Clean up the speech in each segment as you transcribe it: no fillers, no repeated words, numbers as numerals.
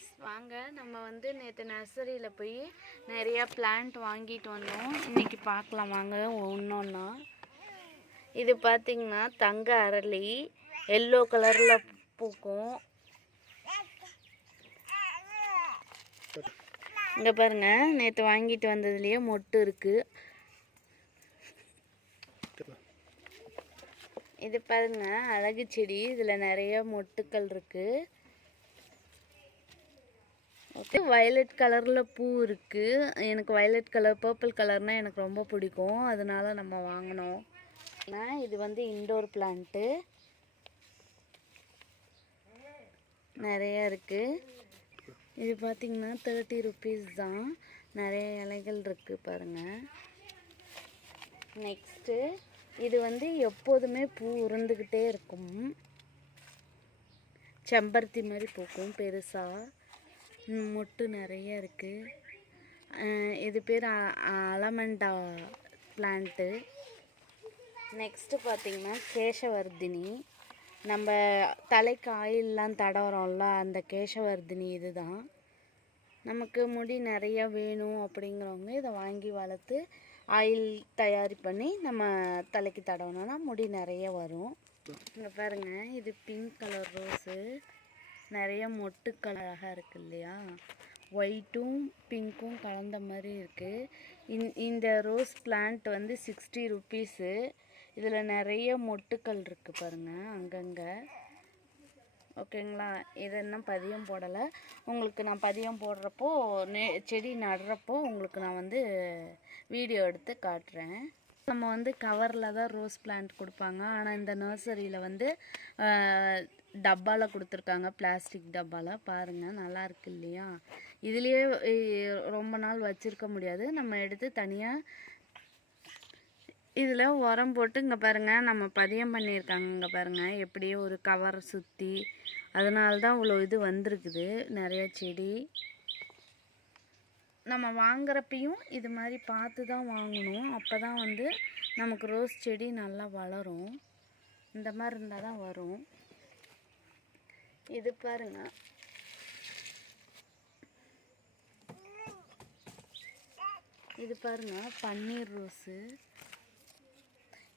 Friends, வாங்க நம்ம வந்து நேற்று நர்சரியில் போய் நிறையா பிளான்ட் வாங்கிட்டு வந்தோம். இன்றைக்கி பார்க்கலாம் வாங்க ஒன்றொன்னா. இது பார்த்திங்கன்னா தங்க அரளி எல்லோ கலரில் பூக்கும். இங்கே பாருங்கள், நேற்று வாங்கிட்டு வந்ததுலேயே மொட்டு இருக்குது. இது பாருங்க அழகு செடி, இதில் நிறைய மொட்டுக்கள் இருக்குது. வயலட் கலரில் பூ இருக்குது. எனக்கு வயலட் கலர் பர்பிள் கலர்னால் எனக்கு ரொம்ப பிடிக்கும், அதனால நம்ம வாங்கினோம். இது வந்து இன்டோர் பிளான்ட்டு நிறையா இருக்குது. இது பார்த்திங்கன்னா 30 rupees தான். நிறைய இலைகள் இருக்குது பாருங்கள். நெக்ஸ்ட்டு இது வந்து எப்போதுமே பூ உருந்துக்கிட்டே இருக்கும். செம்பருத்தி மாதிரி பூக்கும் பெருசாக. மொட்டு நிறைய இருக்குது. இது பேர் அலமண்டா பிளான்ட்டு. நெக்ஸ்ட்டு பார்த்திங்கன்னா கேசவர்தினி. நம்ம தலைக்கு ஆயிலெலாம் தடவுறோம்ல, அந்த கேசவர்தினி இது தான். நமக்கு முடி நிறையா வேணும் அப்படிங்கிறவங்க இதை வாங்கி வளர்த்து ஆயில் தயாரி பண்ணி நம்ம தலைக்கு தடவினோன்னா முடி நிறைய வரும். இங்கே பாருங்கள், இது பிங்க் கலர் ரோஸு. நிறைய மொட்டுக்கள் அழகாக இருக்குது இல்லையா? ஒயிட்டும் பிங்க்கும் கலந்த மாதிரி இருக்குது. இந்த ரோஸ் பிளான்ட் வந்து 60 rupees. இதில் நிறைய மொட்டுக்கள் இருக்குது பாருங்கள் அங்கங்கே. ஓகேங்களா? இதெல்லாம் பதியம் போடலை. உங்களுக்கு நான் பதியம் போடுறப்போ செடி நடுறப்போ உங்களுக்கு நான் வந்து வீடியோ எடுத்து காட்டுறேன். நம்ம வந்து கவரில் தான் ரோஸ் பிளான்ட் கொடுப்பாங்க. ஆனால் இந்த நர்சரியில் வந்து டப்பாவில் கொடுத்துருக்காங்க, பிளாஸ்டிக் டப்பாவில். பாருங்கள், நல்லா இருக்கு இல்லையா? இதுலேயே ரொம்ப நாள் வச்சுருக்க முடியாது. நம்ம எடுத்து தனியாக இதில் உரம் போட்டு இங்கே பாருங்கள் நம்ம பதியம் பண்ணியிருக்காங்க. இங்கே பாருங்கள் எப்படியோ ஒரு கவர் சுற்றி, அதனால தான் இவ்வளோ இது வந்திருக்குது நிறைய செடி. நம்ம வாங்குறப்பையும் இது மாதிரி பார்த்து தான் வாங்கணும். அப்போ தான் வந்து நமக்கு ரோஸ் செடி நல்லா வளரும். இந்த மாதிரி இருந்தால் தான் வரும். இது பாருங்கள், இது பாருங்கள் பன்னீர் ரோஸு.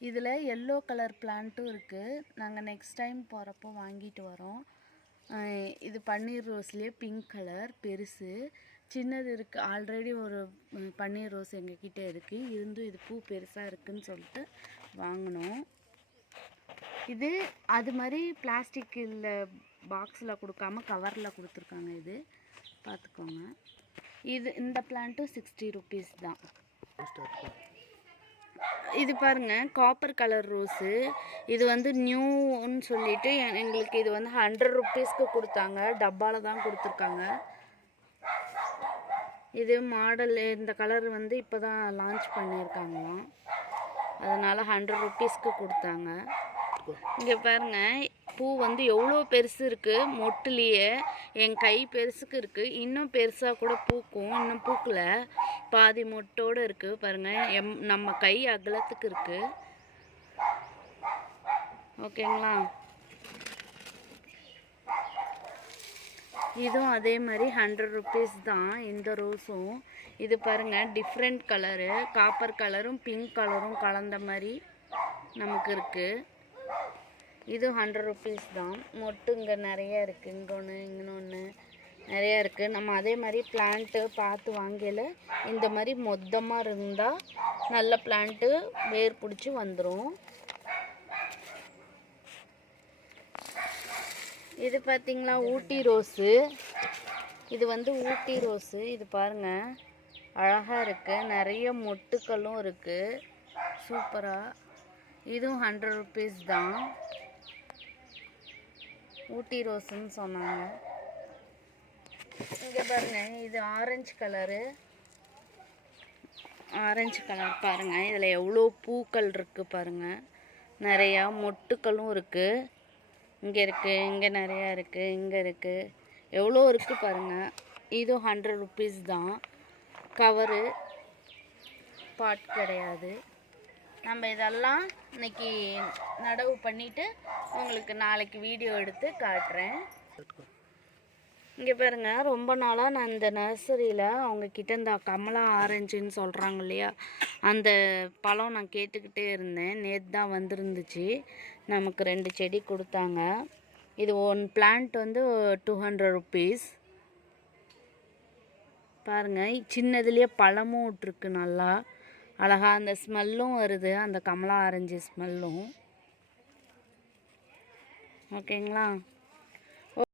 இதில் எல்லோ கலர் பிளான்ட்டும் இருக்குது. நாங்கள் நெக்ஸ்ட் டைம் போகிறப்போ வாங்கிட்டு வரோம். இது பன்னீர் ரோஸ்லேயே பிங்க் கலர் பெருசு, சின்னது இருக்குது. ஆல்ரெடி ஒரு பன்னீர் ரோஸ் எங்ககிட்ட இருக்குது. இருந்தும் இது பூ பெருசாக இருக்குதுன்னு சொல்லிட்டு வாங்கினோம். இது அது மாதிரி பிளாஸ்டிக் இல்லை பாக்ஸில் கொடுக்காம கவரில் கொடுத்துருக்காங்க. இது பார்த்துக்கோங்க. இந்த பிளான்ட்டும் 60 rupees தான். இது பாருங்கள் காப்பர் கலர் ரோஸு. இது வந்து நியூன்னு சொல்லிட்டு எங்களுக்கு இது வந்து 100 rupeesக்கு கொடுத்தாங்க. டப்பாவில் தான் கொடுத்துருக்காங்க. இது மாடல், இந்த கலர் வந்து இப்போ தான் லான்ச் பண்ணியிருக்காங்களாம், அதனால் 100 rupeesக்கு கொடுத்தாங்க. இங்கே பாருங்கள், பூ வந்து எவ்வளோ பெருசு இருக்குது. மொட்டுலேயே என் கை பெருசுக்கு இருக்குது. இன்னும் பெருசாக கூட பூக்கும். இன்னும் பூக்கலை, பாதி மொட்டோடு இருக்குது பாருங்கள். நம்ம கை அகலத்துக்கு இருக்குது. ஓகேங்களா? இதுவும் அதே மாதிரி 100 rupees தான் இந்த ரோஸும். இது பாருங்கள் டிஃப்ரெண்ட் கலரு, காப்பர் கலரும் பிங்க் கலரும் கலந்த மாதிரி நமக்கு இருக்குது. இது 100 rupees தான். மொட்டு இங்கே நிறைய இருக்குது. இங்கொன்று இங்கொன்று நிறையா இருக்குது. நம்ம அதே மாதிரி பிளான்ட்டு பார்த்து வாங்கல இந்த மாதிரி மொத்தமாக இருந்தால் நல்ல பிளான்ட்டு வேர் பிடிச்சி வந்துடும். இது பார்த்திங்களா ஊட்டி ரோஸு. இது வந்து ஊட்டி ரோஸு. இது பாருங்கள் அழகாக இருக்குது. நிறைய மொட்டுக்களும் இருக்குது சூப்பராக. இதுவும் 100 rupees தான். ஊட்டி ரோஸுன்னு சொன்னாங்க. இங்கே பாருங்கள், இது ஆரஞ்சு கலரு. ஆரஞ்சு கலர் பாருங்கள், இதில் எவ்வளோ பூக்கள் இருக்குது பாருங்கள். நிறையா மொட்டுக்களும் இருக்குது. இங்கே இருக்குது, இங்கே நிறையா இருக்குது, இங்கே இருக்குது, எவ்வளோ இருக்குது பாருங்கள். இதுவும் 100 rupees தான். கவரு, பாட் கிடையாது. நம்ம இதெல்லாம் இன்னைக்கு நடவு பண்ணிவிட்டு உங்களுக்கு நாளைக்கு வீடியோ எடுத்து காட்டுறேன். இங்கே பாருங்க, ரொம்ப நாளாக நான் இந்த நர்சரியில் அவங்கக்கிட்ட இந்த கமலா ஆரஞ்சுன்னு சொல்கிறாங்க இல்லையா, அந்த பழம் நான் கேட்டுக்கிட்டே இருந்தேன். நேற்று தான் வந்துருந்துச்சு. நமக்கு 2 செடி கொடுத்தாங்க. இது 1 பிளான்ட் வந்து 200 ருபீஸ். பாருங்கள், சின்னதுலேயே பழமும் விட்ருக்கு, நல்லா அழகாக அந்த ஸ்மெல்லும் வருது, அந்த கமலா ஆரஞ்சு ஸ்மெல்லும். ஓகேங்களா?